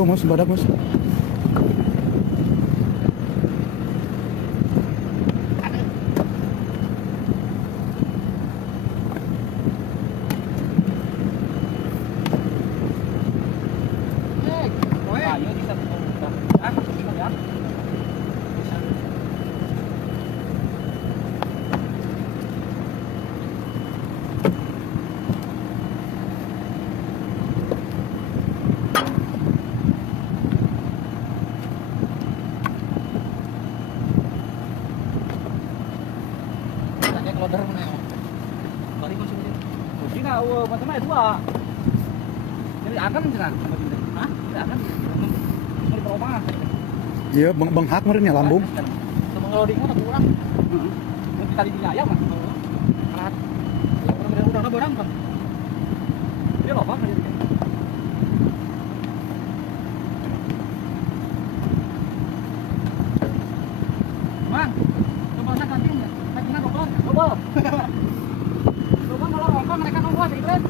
Tuh Mas, badak Mas. Loader mana ya? Balik masuk dia. Jadi nggak, macam-macam dua. Jadi akan jangan, hah? Tidak akan. Mau di perumahan. Iya, benghak merenya lambung. Sama ngeloding mah kurang. Mungkin tadi dilayar mah. Berat. Udah barang kan. Dia loba kan dia. Man, coba saya ganti ya. Gantinya double. Double kalau rokok mereka nongol, jadi keren.